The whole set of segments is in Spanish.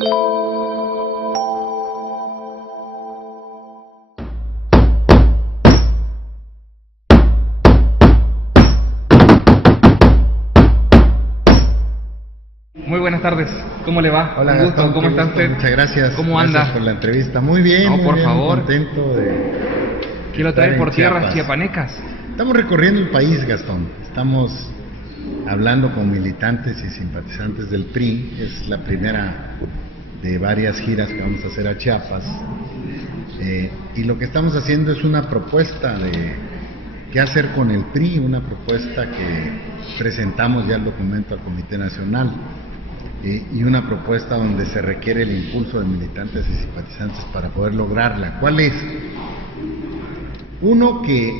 Muy buenas tardes, ¿cómo le va? Hola, Un gusto. Gastón, ¿Cómo está usted? Muchas gracias. ¿Cómo anda? Gracias por la entrevista. Muy bien, No, muy por bien, favor. muy contento de ¿Qué lo trae estar por en tierras Chiapas. chiapanecas? Estamos recorriendo el país, Gastón. Estamos hablando con militantes y simpatizantes del PRI. Es la primera de varias giras que vamos a hacer a Chiapas. Y lo que estamos haciendo es una propuesta de qué hacer con el PRI, una propuesta que presentamos ya el documento al Comité Nacional. Y una propuesta donde se requiere el impulso de militantes y simpatizantes para poder lograrla. ¿Cuál es? Uno, que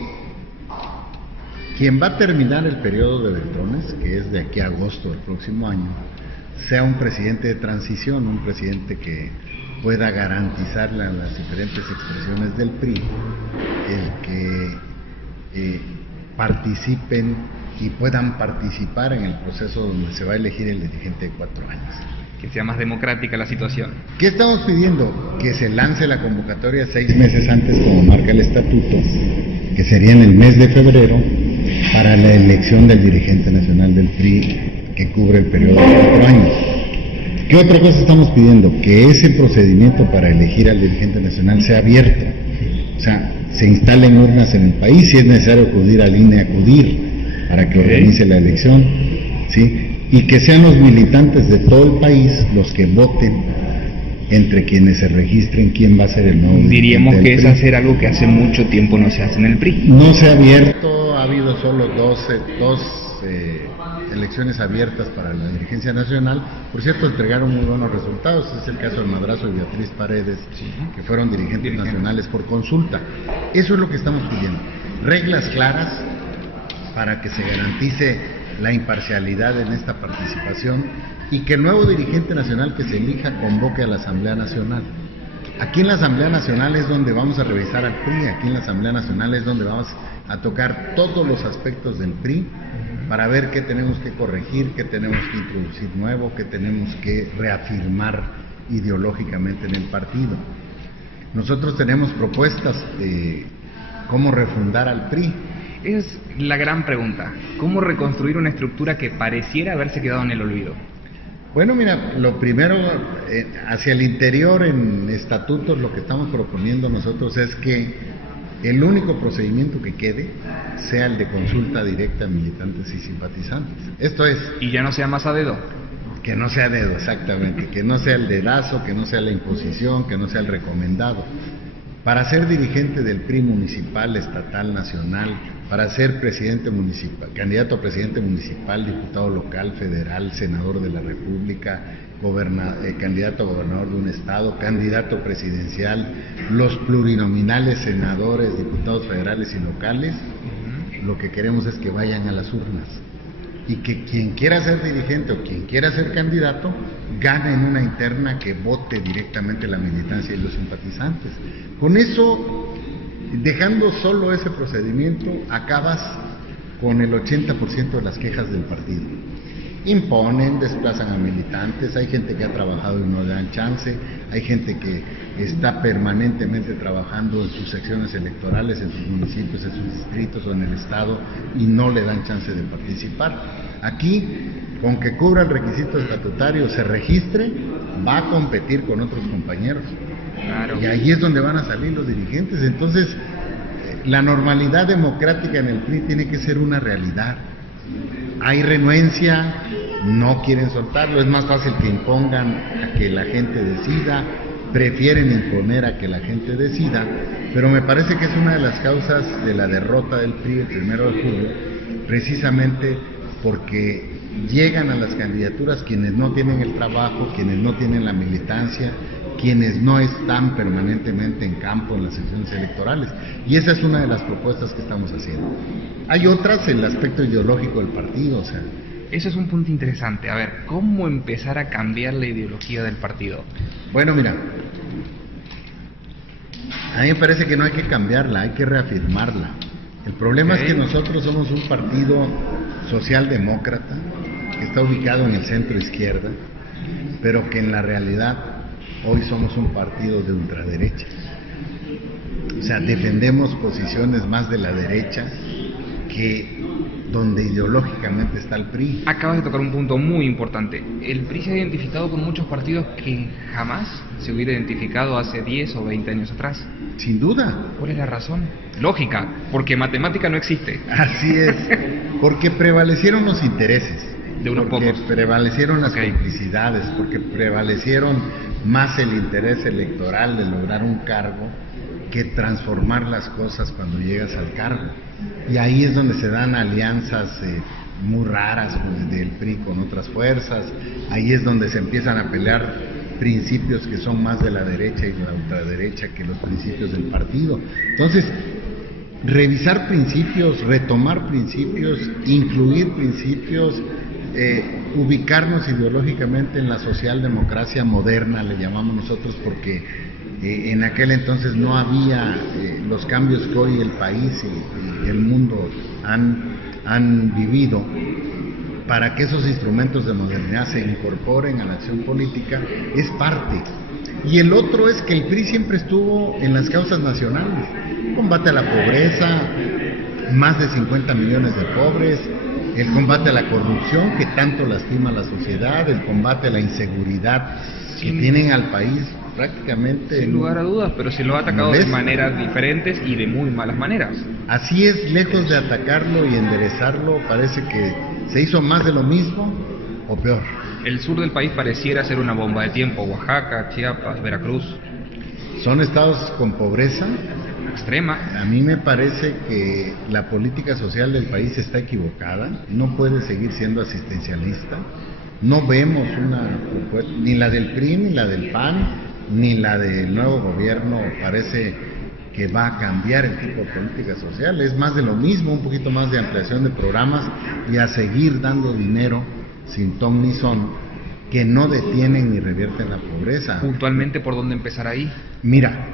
quien va a terminar el periodo de Beltrones, que es de aquí a agosto del próximo año, sea un presidente de transición, un presidente que pueda garantizarle a las diferentes expresiones del PRI el que participen y puedan participar en el proceso donde se va a elegir el dirigente de 4 años. Que sea más democrática la situación. ¿Qué estamos pidiendo? Que se lance la convocatoria 6 meses antes, como marca el estatuto, que sería en el mes de febrero, para la elección del dirigente nacional del PRI, que cubre el periodo de 4 años. ¿Qué otra cosa estamos pidiendo? Que ese procedimiento para elegir al dirigente nacional sea abierto. O sea, se instalen urnas en el país, si es necesario acudir al INE, acudir para que organice la elección, ¿sí? Y que sean los militantes de todo el país los que voten entre quienes se registren quién va a ser el nuevo. Diríamos que es PRI. hacer algo que hace mucho tiempo no se hace en el PRI. No se ha abierto, ha habido solo dos elecciones abiertas para la dirigencia nacional. Por cierto, entregaron muy buenos resultados. Es el caso de Madrazo y Beatriz Paredes, que fueron dirigentes nacionales por consulta. Eso es lo que estamos pidiendo. Reglas claras para que se garantice la imparcialidad en esta participación y que el nuevo dirigente nacional que se elija convoque a la Asamblea Nacional. Aquí en la Asamblea Nacional es donde vamos a revisar al PRI, aquí en la Asamblea Nacional es donde vamos a tocar todos los aspectos del PRI para ver qué tenemos que corregir, qué tenemos que introducir nuevo, qué tenemos que reafirmar ideológicamente en el partido. Nosotros tenemos propuestas de cómo refundar al PRI. Es la gran pregunta. ¿Cómo reconstruir una estructura que pareciera haberse quedado en el olvido? Bueno, mira, lo primero, hacia el interior en estatutos, lo que estamos proponiendo nosotros es que el único procedimiento que quede sea el de consulta directa a militantes y simpatizantes. Esto es... Y ya no sea más a dedo. Que no sea dedo, exactamente, que no sea el dedazo, que no sea la imposición, que no sea el recomendado. Para ser dirigente del PRI municipal, estatal, nacional, para ser presidente municipal, candidato a presidente municipal, diputado local, federal, senador de la República, candidato a gobernador de un estado, candidato presidencial, los plurinominales, senadores, diputados federales y locales, lo que queremos es que vayan a las urnas y que quien quiera ser dirigente o quien quiera ser candidato gane en una interna que vote directamente la militancia y los simpatizantes. Con eso, dejando solo ese procedimiento, acabas con el 80% de las quejas del partido. Imponen, desplazan a militantes, hay gente que ha trabajado y no le dan chance, hay gente que está permanentemente trabajando en sus secciones electorales, en sus municipios, en sus distritos o en el estado y no le dan chance de participar. Aquí, con que cubra el requisito estatutario, se registre, va a competir con otros compañeros. Claro. Y ahí es donde van a salir los dirigentes. Entonces, la normalidad democrática en el PRI tiene que ser una realidad. Hay renuencia, no quieren soltarlo, es más fácil que impongan a que la gente decida, prefieren imponer a que la gente decida, pero me parece que es una de las causas de la derrota del PRI el 1 de julio, precisamente porque llegan a las candidaturas quienes no tienen el trabajo, quienes no tienen la militancia, quienes no están permanentemente en campo en las sesiones electorales. Y esa es una de las propuestas que estamos haciendo. Hay otras, el aspecto ideológico del partido, o sea... Eso es un punto interesante. A ver, ¿cómo empezar a cambiar la ideología del partido? Bueno, mira, a mí me parece que no hay que cambiarla, hay que reafirmarla. El problema es que nosotros somos un partido socialdemócrata, que está ubicado en el centro izquierda, pero que en la realidad hoy somos un partido de ultraderecha. O sea, defendemos posiciones más de la derecha que donde ideológicamente está el PRI. Acabas de tocar un punto muy importante. El PRI se ha identificado con muchos partidos que jamás se hubiera identificado hace 10 o 20 años atrás. Sin duda. ¿Cuál es la razón? Lógica, porque matemática no existe. Así es, porque prevalecieron los intereses. De unos porque pocos. Prevalecieron las complicidades, porque prevalecieron más el interés electoral de lograr un cargo que transformar las cosas cuando llegas al cargo. Y ahí es donde se dan alianzas muy raras del PRI con otras fuerzas, ahí es donde se empiezan a pelear principios que son más de la derecha y de la ultraderecha que los principios del partido. Entonces, revisar principios, retomar principios, incluir principios, ubicarnos ideológicamente en la socialdemocracia moderna, le llamamos nosotros, porque en aquel entonces no había los cambios que hoy el país y el mundo han vivido. Para que esos instrumentos de modernidad se incorporen a la acción política, es parte. Y el otro es que el PRI siempre estuvo en las causas nacionales: combate a la pobreza, más de 50 millones de pobres, el combate a la corrupción que tanto lastima a la sociedad, el combate a la inseguridad que tienen al país prácticamente... Sin lugar a dudas, pero se lo ha atacado de maneras diferentes y de muy malas maneras. Así es, lejos de atacarlo y enderezarlo, parece que se hizo más de lo mismo o peor. El sur del país pareciera ser una bomba de tiempo: Oaxaca, Chiapas, Veracruz. Son estados con pobreza extrema. A mí me parece que la política social del país está equivocada, no puede seguir siendo asistencialista. No vemos una propuesta, ni la del PRI, ni la del PAN, ni la del nuevo gobierno parece que va a cambiar el tipo de política social. Es más de lo mismo, un poquito más de ampliación de programas y a seguir dando dinero sin ton ni son, que no detienen ni revierten la pobreza. Puntualmente, ¿por dónde empezar ahí? Mira,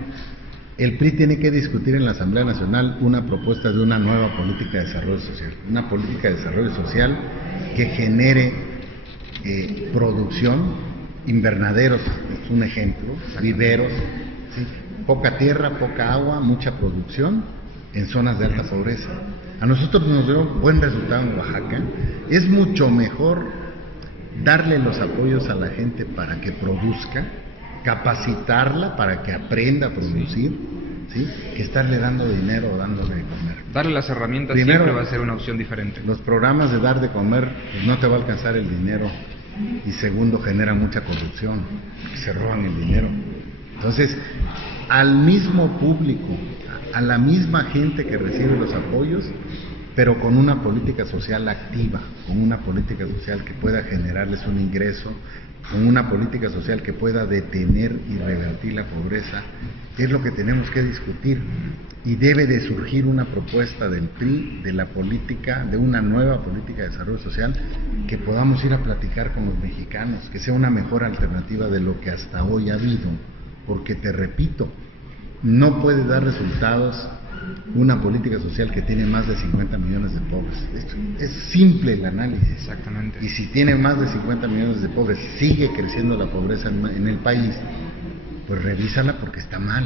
el PRI tiene que discutir en la Asamblea Nacional una propuesta de una nueva política de desarrollo social, una política de desarrollo social que genere producción, invernaderos es un ejemplo, viveros, ¿sí? Poca tierra, poca agua, mucha producción en zonas de alta pobreza. A nosotros nos dio un buen resultado en Oaxaca. Es mucho mejor darle los apoyos a la gente para que produzca, capacitarla para que aprenda a producir, ¿sí? Que estarle dando dinero o dándole de comer. Darle las herramientas Primero, siempre va a ser una opción diferente. Los programas de dar de comer, pues no te va a alcanzar el dinero, y segundo, genera mucha corrupción, se roban el dinero. Entonces, al mismo público, a la misma gente que recibe los apoyos, pero con una política social activa, con una política social que pueda generarles un ingreso, con una política social que pueda detener y revertir la pobreza, es lo que tenemos que discutir. Y debe de surgir una propuesta del PRI, de la política, de una nueva política de desarrollo social, que podamos ir a platicar con los mexicanos, que sea una mejor alternativa de lo que hasta hoy ha habido, porque te repito, no puede dar resultados una política social que tiene más de 50 millones de pobres. Es simple el análisis. Exactamente. Y si tiene más de 50 millones de pobres, sigue creciendo la pobreza en el país, pues revísala porque está mal.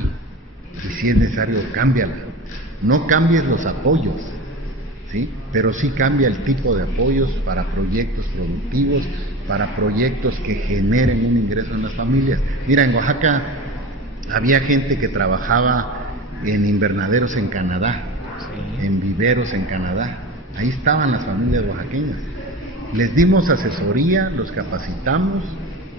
Y si es necesario, cámbiala. No cambies los apoyos, ¿sí? Pero sí cambia el tipo de apoyos para proyectos productivos, para proyectos que generen un ingreso en las familias. Mira, en Oaxaca había gente que trabajaba en invernaderos en Canadá, en viveros en Canadá. Ahí estaban las familias oaxaqueñas. Les dimos asesoría, los capacitamos.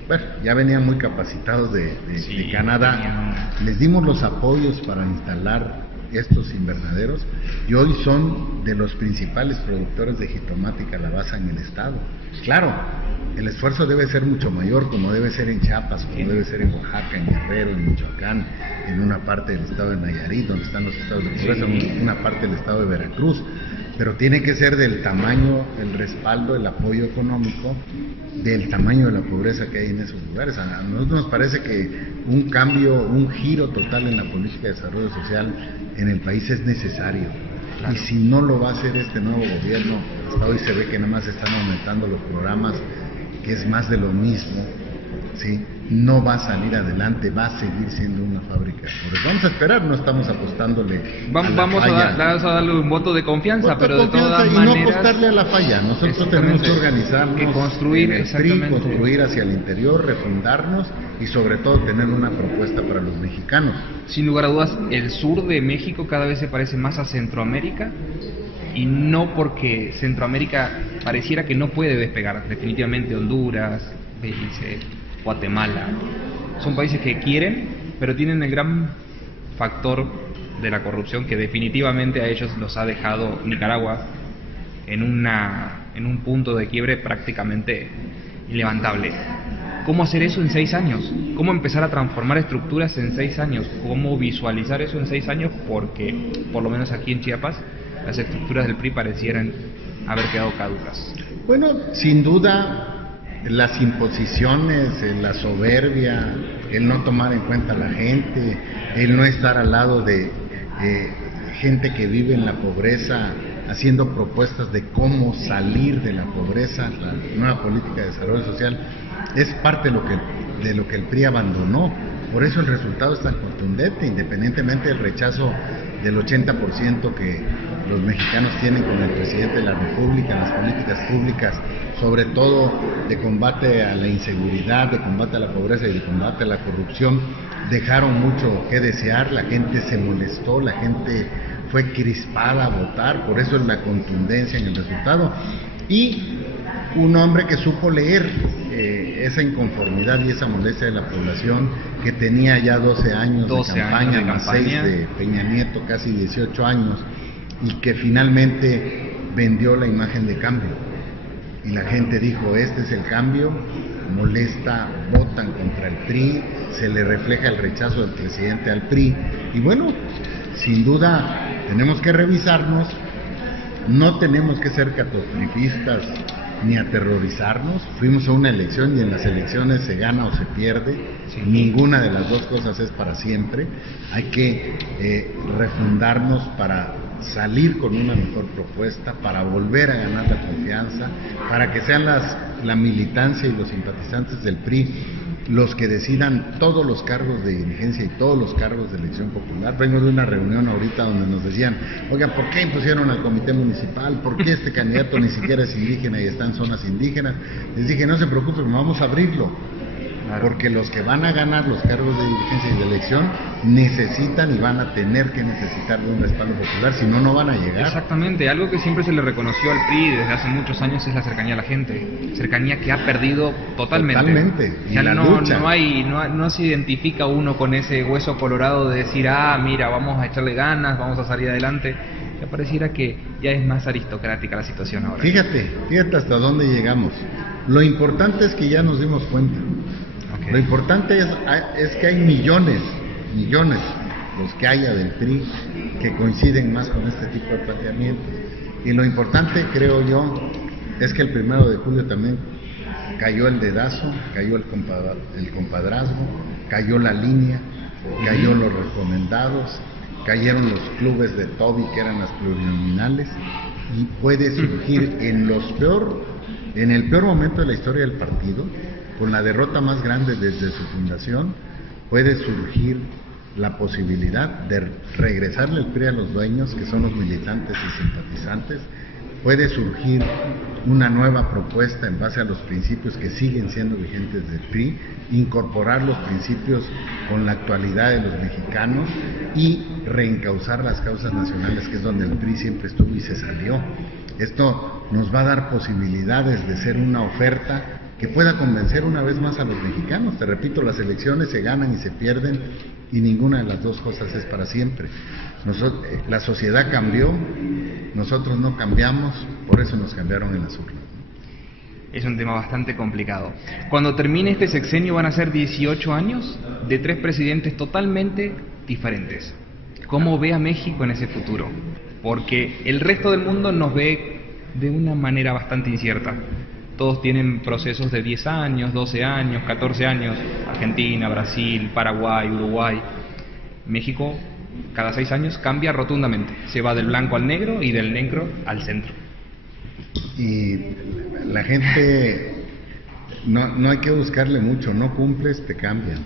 Bueno, ya venían muy capacitados de Canadá. Les dimos los apoyos para instalar estos invernaderos y hoy son de los principales productores de jitomate y calabaza en el estado. Claro, el esfuerzo debe ser mucho mayor, como debe ser en Chiapas, como debe ser en Oaxaca, en Guerrero, en Michoacán, en una parte del estado de Nayarit, donde están los estados de pobreza, en una parte del estado de Veracruz. Pero tiene que ser del tamaño, el respaldo, el apoyo económico, del tamaño de la pobreza que hay en esos lugares. A nosotros nos parece que un cambio, un giro total en la política de desarrollo social en el país es necesario. Claro. Y si no lo va a hacer este nuevo gobierno, hasta hoy se ve que nada más están aumentando los programas, que es más de lo mismo, ¿sí? No va a salir adelante, va a seguir siendo una fábrica. Pues vamos a esperar, no estamos apostándole vamos a darle un voto de confianza, voto pero de de todas y maneras... no apostarle a la falla. Nosotros tenemos que organizarnos, que construir, en el PRI, construir hacia el interior, refundarnos y sobre todo tener una propuesta para los mexicanos. Sin lugar a dudas, el sur de México cada vez se parece más a Centroamérica, y no porque Centroamérica pareciera que no puede despegar. Definitivamente Honduras, Belice, Guatemala, son países que quieren, pero tienen el gran factor de la corrupción que definitivamente a ellos los ha dejado Nicaragua en un punto de quiebre prácticamente ilevantable. ¿Cómo hacer eso en 6 años? ¿Cómo empezar a transformar estructuras en 6 años? ¿Cómo visualizar eso en 6 años? Porque, por lo menos aquí en Chiapas, las estructuras del PRI parecieran haber quedado caducas. Bueno, sin duda, las imposiciones, la soberbia, el no tomar en cuenta a la gente, el no estar al lado de gente que vive en la pobreza, haciendo propuestas de cómo salir de la pobreza, la nueva política de desarrollo social, es parte de lo que el PRI abandonó. Por eso el resultado es tan contundente, independientemente del rechazo del 80% que los mexicanos tienen con el presidente de la República en las políticas públicas, sobre todo de combate a la inseguridad, de combate a la pobreza y de combate a la corrupción. Dejaron mucho que desear, la gente se molestó, la gente fue crispada a votar, por eso es la contundencia en el resultado. Y un hombre que supo leer esa inconformidad y esa molestia de la población, que tenía ya 12 años de campaña, más 6 de Peña Nieto, casi 18 años, y que finalmente vendió la imagen de cambio. Y la gente dijo, este es el cambio, molesta, votan contra el PRI, se le refleja el rechazo del presidente al PRI. Y bueno, sin duda tenemos que revisarnos, no tenemos que ser catastrofistas ni aterrorizarnos. Fuimos a una elección y en las elecciones se gana o se pierde, sí. Ninguna de las dos cosas es para siempre. Hay que refundarnos para salir con una mejor propuesta, para volver a ganar la confianza, para que sean la militancia y los simpatizantes del PRI los que decidan todos los cargos de dirigencia y todos los cargos de elección popular. Vengo de una reunión ahorita donde nos decían, oigan, ¿por qué impusieron al comité municipal? ¿Por qué este candidato ni siquiera es indígena y está en zonas indígenas? Les dije, no se preocupen, vamos a abrirlo. Porque los que van a ganar los cargos de dirigencia y de elección necesitan y van a tener que necesitar de un respaldo popular, si no, no van a llegar. Exactamente, algo que siempre se le reconoció al PRI desde hace muchos años es la cercanía a la gente, cercanía que ha perdido totalmente. Totalmente, y ya la no, lucha. No se identifica uno con ese hueso colorado de decir, mira, vamos a echarle ganas, vamos a salir adelante. Ya pareciera que ya es más aristocrática la situación ahora. Fíjate hasta dónde llegamos. Lo importante es que ya nos dimos cuenta. Lo importante es que hay millones, los que haya del PRI, que coinciden más con este tipo de planteamientos. Y lo importante, creo yo, es que el 1 de julio también cayó el dedazo, cayó el compadrazgo, cayó la línea, cayó los recomendados, cayeron los clubes de Toby, que eran las plurinominales, y puede surgir en el peor momento de la historia del partido, con la derrota más grande desde su fundación, puede surgir la posibilidad de regresarle el PRI a los dueños, que son los militantes y simpatizantes. Puede surgir una nueva propuesta en base a los principios que siguen siendo vigentes del PRI, incorporar los principios con la actualidad de los mexicanos y reencauzar las causas nacionales, que es donde el PRI siempre estuvo y se salió. Esto nos va a dar posibilidades de ser una oferta que pueda convencer una vez más a los mexicanos. Te repito, las elecciones se ganan y se pierden y ninguna de las dos cosas es para siempre. La sociedad cambió, nosotros no cambiamos, por eso nos cambiaron en las urnas. Es un tema bastante complicado. Cuando termine este sexenio van a ser 18 años de 3 presidentes totalmente diferentes. ¿Cómo ve a México en ese futuro? Porque el resto del mundo nos ve de una manera bastante incierta. Todos tienen procesos de 10 años, 12 años, 14 años. Argentina, Brasil, Paraguay, Uruguay. México, cada 6 años cambia rotundamente. Se va del blanco al negro y del negro al centro. Y la gente No hay que buscarle mucho, no cumples, te cambian.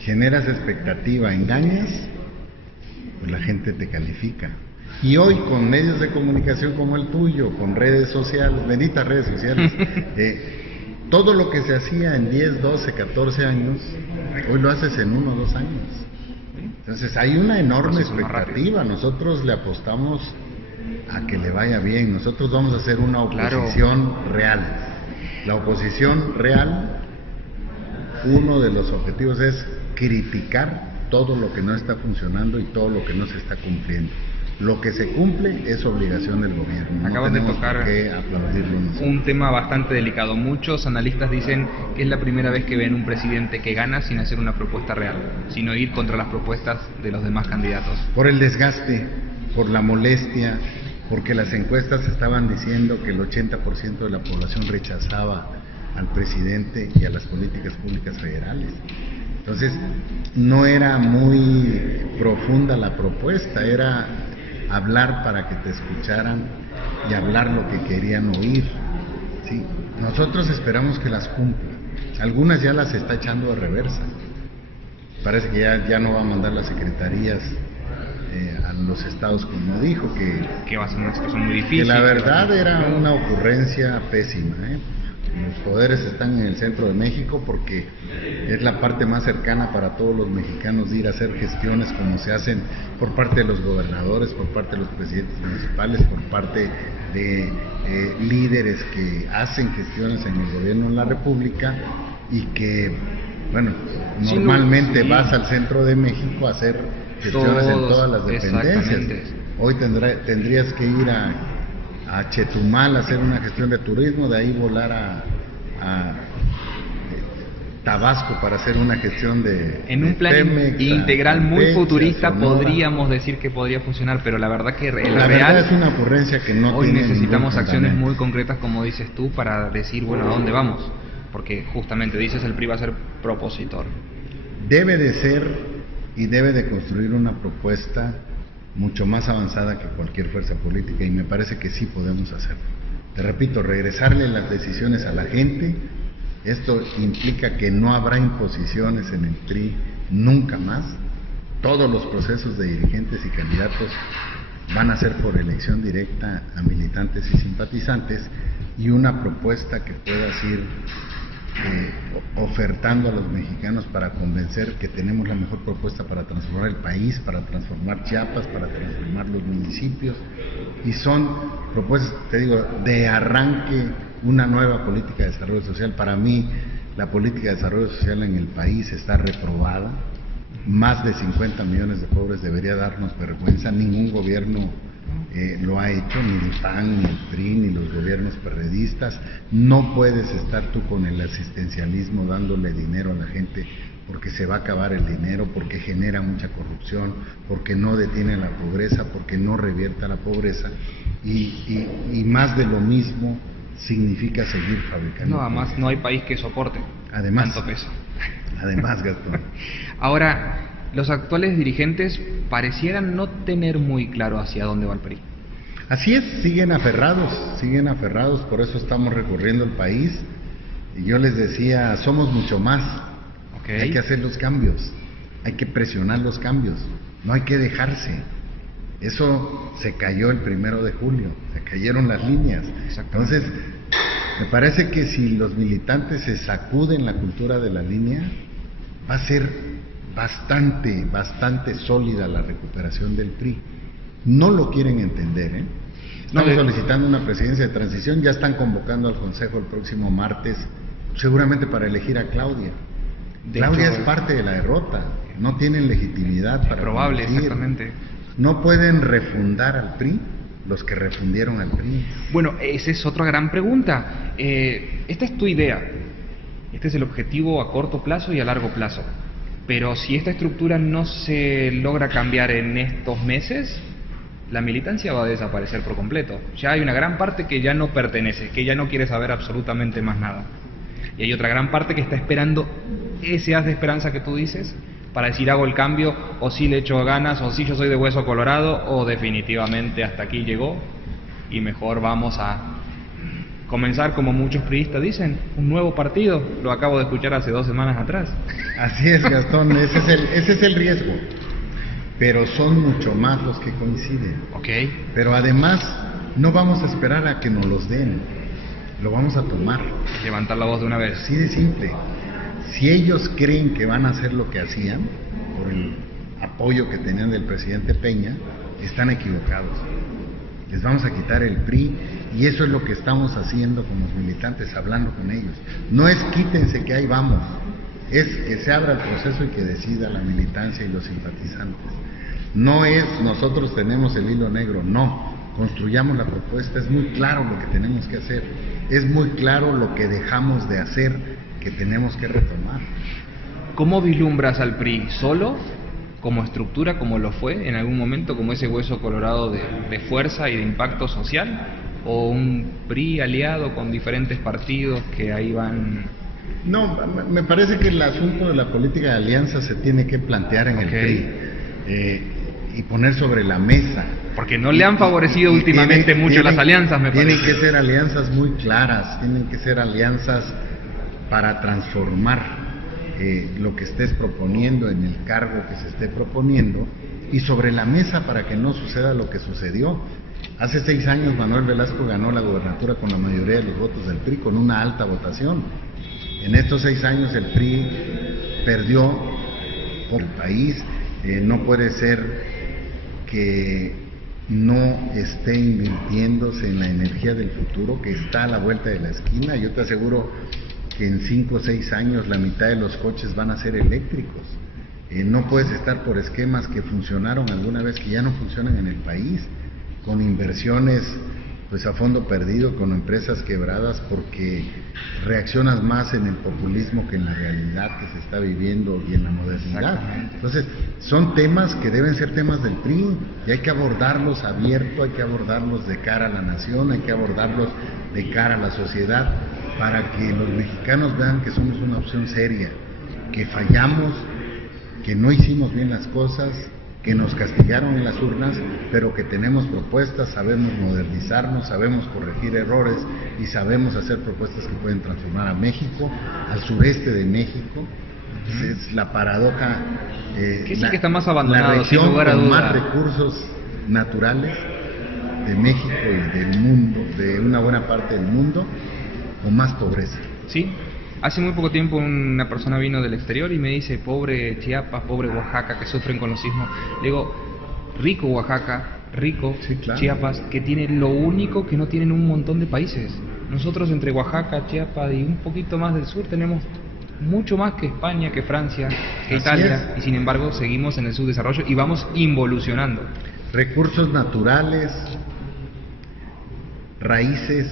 Generas expectativa, engañas, pues la gente te califica. Y hoy con medios de comunicación como el tuyo, con redes sociales, benditas redes sociales, todo lo que se hacía en 10, 12, 14 años, hoy lo haces en 1 o 2 años. Entonces hay una enorme expectativa, nosotros le apostamos a que le vaya bien, nosotros vamos a hacer una oposición real. La oposición real, uno de los objetivos es criticar todo lo que no está funcionando y todo lo que no se está cumpliendo. Lo que se cumple es obligación del gobierno. Acabas de tocar un tema bastante delicado. Muchos analistas dicen que es la primera vez que ven un presidente que gana sin hacer una propuesta real, sino ir contra las propuestas de los demás candidatos. Por el desgaste, por la molestia, porque las encuestas estaban diciendo que el 80% de la población rechazaba al presidente y a las políticas públicas federales. Entonces, no era muy profunda la propuesta, era hablar para que te escucharan y hablar lo que querían oír. ¿Sí? Nosotros esperamos que las cumpla. Algunas ya las está echando de reversa. Parece que ya no va a mandar las secretarías a los estados como dijo, que va a ser una situación muy difícil. Que la verdad era una ocurrencia pésima. Los poderes están en el centro de México porque es la parte más cercana para todos los mexicanos de ir a hacer gestiones como se hacen por parte de los gobernadores, por parte de los presidentes municipales, por parte de líderes que hacen gestiones en el gobierno de la República y que, bueno, normalmente vas al centro de México a hacer gestiones en todas las dependencias. Hoy tendrías que ir a Chetumal a hacer una gestión de turismo, de ahí volar a Tabasco para hacer una gestión en un plan Pemex, integral muy futurista, Sonora. Podríamos decir que podría funcionar, pero la verdad que la verdad es una ocurrencia que no hoy tiene necesitamos acciones muy concretas, como dices tú, para decir, bueno, ¿a dónde vamos? Porque justamente dices, el PRI va a ser propositor. Debe de ser y debe de construir una propuesta mucho más avanzada que cualquier fuerza política, y me parece que sí podemos hacerlo. Te repito, regresarle las decisiones a la gente. Esto implica que no habrá imposiciones en el PRI nunca más. Todos los procesos de dirigentes y candidatos van a ser por elección directa a militantes y simpatizantes, y una propuesta que puedas ir ofertando a los mexicanos para convencer que tenemos la mejor propuesta para transformar el país, para transformar Chiapas, para transformar los municipios, y son propuestas, te digo, de arranque, una nueva política de desarrollo social. Para mí, la política de desarrollo social en el país está reprobada. Más de 50 millones de pobres debería darnos vergüenza. Ningún gobierno lo ha hecho, ni el PAN, ni el PRI, ni los gobiernos perredistas. No puedes estar tú con el asistencialismo dándole dinero a la gente, porque se va a acabar el dinero, porque genera mucha corrupción, porque no detiene la pobreza, porque no revierta la pobreza, y más de lo mismo significa seguir fabricando. No, además no hay país que soporte tanto peso. Además, Gastón. Ahora, los actuales dirigentes parecieran no tener muy claro hacia dónde va el PRI. Así es, siguen aferrados, por eso estamos recorriendo el país. Y yo les decía, somos mucho más. Hay que hacer los cambios, hay que presionar los cambios, no hay que dejarse. Eso se cayó el 1 de julio, se cayeron las líneas. Entonces, me parece que si los militantes se sacuden la cultura de la línea, va a ser bastante sólida la recuperación del PRI. No lo quieren entender, Están solicitando una presidencia de transición, ya están convocando al Consejo el próximo martes, seguramente para elegir a Claudia. Claudia es parte de la derrota, no tienen legitimidad para probable, exactamente. No pueden refundar al PRI los que refundieron al PRI. Bueno, esa es otra gran pregunta. Esta es tu idea, este es el objetivo a corto plazo y a largo plazo. Pero si esta estructura no se logra cambiar en estos meses, la militancia va a desaparecer por completo. Ya hay una gran parte que ya no pertenece, que ya no quiere saber absolutamente más nada. Y hay otra gran parte que está esperando ese haz de esperanza que tú dices, para decir hago el cambio, o si le echo ganas, o si yo soy de hueso colorado, o definitivamente hasta aquí llegó y mejor vamos a comenzar, como muchos priistas dicen, un nuevo partido. Lo acabo de escuchar hace 2 semanas atrás. Así es, Gastón, ese es el riesgo. Pero son mucho más los que coinciden. Ok. Pero además, no vamos a esperar a que nos los den. Lo vamos a tomar. Levantar la voz de una vez. Así de simple. Si ellos creen que van a hacer lo que hacían, por el apoyo que tenían del presidente Peña, están equivocados. Les vamos a quitar el PRI, y eso es lo que estamos haciendo con los militantes, hablando con ellos. No es quítense que ahí vamos, es que se abra el proceso y que decida la militancia y los simpatizantes. No es nosotros tenemos el hilo negro, no. Construyamos la propuesta, es muy claro lo que tenemos que hacer, es muy claro lo que dejamos de hacer, que tenemos que retomar. ¿Cómo vislumbras al PRI? ¿Solo? ¿Como estructura, como lo fue en algún momento, como ese hueso colorado de fuerza y de impacto social? ¿O un PRI aliado con diferentes partidos que ahí van? No, me parece que el asunto de la política de alianza se tiene que plantear en el PRI y poner sobre la mesa. Porque no le han favorecido últimamente mucho las alianzas, me parece. Tienen que ser alianzas muy claras, tienen que ser alianzas para transformar lo que estés proponiendo en el cargo que se esté proponiendo, y sobre la mesa para que no suceda lo que sucedió. Hace 6 años Manuel Velasco ganó la gobernatura con la mayoría de los votos del PRI, con una alta votación. En estos 6 años el PRI perdió por el país. No puede ser que no esté invirtiéndose en la energía del futuro, que está a la vuelta de la esquina. Yo te aseguro que en 5 o 6 años la mitad de los coches van a ser eléctricos. No puedes estar por esquemas que funcionaron alguna vez, que ya no funcionan en el país, con inversiones pues a fondo perdido, con empresas quebradas, porque reaccionas más en el populismo que en la realidad que se está viviendo y en la modernidad. Entonces, son temas que deben ser temas del PRI, y hay que abordarlos abierto, hay que abordarlos de cara a la nación, hay que abordarlos de cara a la sociedad, para que los mexicanos vean que somos una opción seria, que fallamos, que no hicimos bien las cosas, que nos castigaron en las urnas, pero que tenemos propuestas, sabemos modernizarnos, sabemos corregir errores y sabemos hacer propuestas que pueden transformar a México, al sureste de México. Es la paradoja, ¿qué es el que está más abandonado, la región sin lugar a con duda? más recursos naturales de México y del mundo, de una buena parte del mundo, con más pobreza. Sí. Hace muy poco tiempo una persona vino del exterior y me dice, pobre Chiapas, pobre Oaxaca, que sufren con los sismos. Le digo, rico Oaxaca, rico Sí, claro. Chiapas, que tiene lo único que no tienen un montón de países. Nosotros entre Oaxaca, Chiapas y un poquito más del sur tenemos mucho más que España, que Francia, que Así Italia, es. y sin embargo seguimos en el subdesarrollo y vamos involucionando. Recursos naturales, raíces,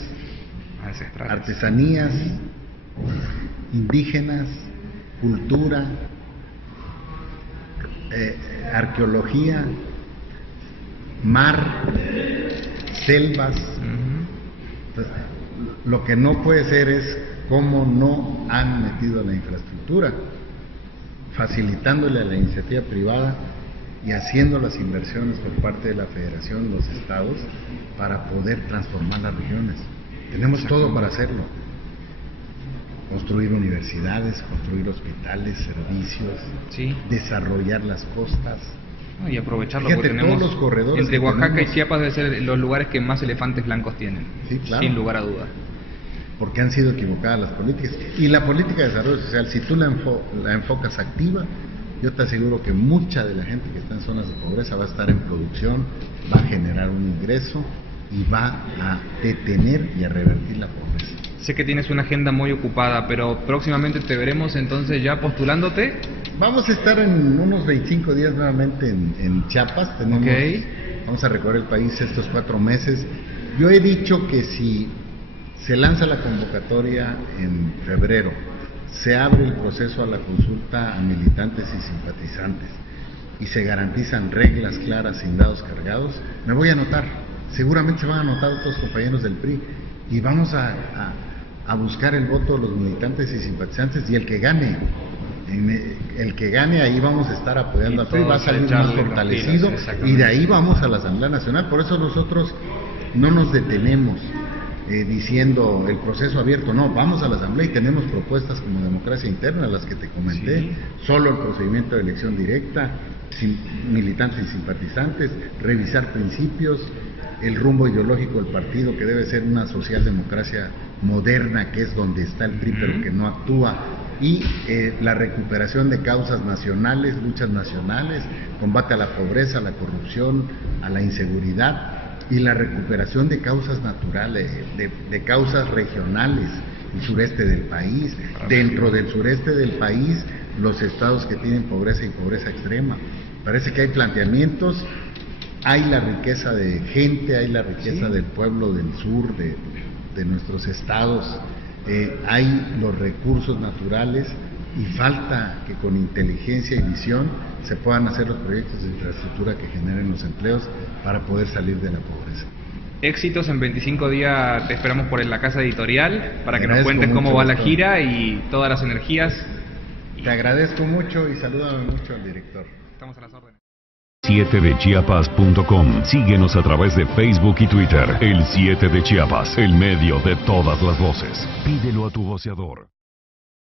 Ancestrales. artesanías, indígenas, cultura, arqueología, mar, selvas. Entonces, lo que no puede ser es cómo no han metido la infraestructura, facilitándole a la iniciativa privada y haciendo las inversiones por parte de la Federación, los estados, para poder transformar las regiones. Tenemos todo para hacerlo. Construir universidades, construir hospitales, servicios, Sí. desarrollar las costas. No, y aprovecharlo, Fíjate, porque tenemos, todos los corredores entre que Oaxaca tenemos. y Chiapas debe ser los lugares que más elefantes blancos tienen. Sí, claro. Sin lugar a dudas. Porque han sido equivocadas las políticas. Y la política de desarrollo social, si tú la enfocas activa, yo te aseguro que mucha de la gente que está en zonas de pobreza va a estar en producción, va a generar un ingreso y va a detener y a revertir la pobreza. Sé que tienes una agenda muy ocupada, pero próximamente te veremos entonces ya postulándote. Vamos a estar en unos 25 días nuevamente en Chiapas. Tenemos, Vamos a recorrer el país estos 4 meses. Yo he dicho que si se lanza la convocatoria en febrero, se abre el proceso a la consulta a militantes y simpatizantes y se garantizan reglas claras sin dados cargados, me voy a anotar. Seguramente se van a anotar otros compañeros del PRI y vamos a buscar el voto de los militantes y simpatizantes, y el que gane ahí vamos a estar apoyando al PRI, va a salir más fortalecido, y de ahí vamos a la Asamblea Nacional. Por eso nosotros no nos detenemos. diciendo el proceso abierto. No, vamos a la Asamblea y tenemos propuestas como democracia interna, las que te comenté, sí. Solo el procedimiento de elección directa, sin militantes y simpatizantes, revisar principios, el rumbo ideológico del partido, que debe ser una socialdemocracia moderna, que es donde está el PRI, pero que no actúa, y la recuperación de causas nacionales, luchas nacionales, combate a la pobreza, a la corrupción, a la inseguridad, y la recuperación de causas naturales, de causas regionales, el sureste del país, dentro del sureste del país, los estados que tienen pobreza y pobreza extrema. Parece que hay planteamientos, hay la riqueza de gente, hay la riqueza del pueblo del sur, de nuestros estados, hay los recursos naturales, y falta que con inteligencia y visión se puedan hacer los proyectos de infraestructura que generen los empleos para poder salir de la pobreza. Éxitos, en 25 días te esperamos por la casa editorial para que nos cuentes cómo va la gira y todas las energías. Te agradezco mucho y salúdame mucho al director. Estamos a las órdenes. 7dechiapas.com. Síguenos a través de Facebook y Twitter. El 7 de Chiapas, el medio de todas las voces. Pídelo a tu voceador.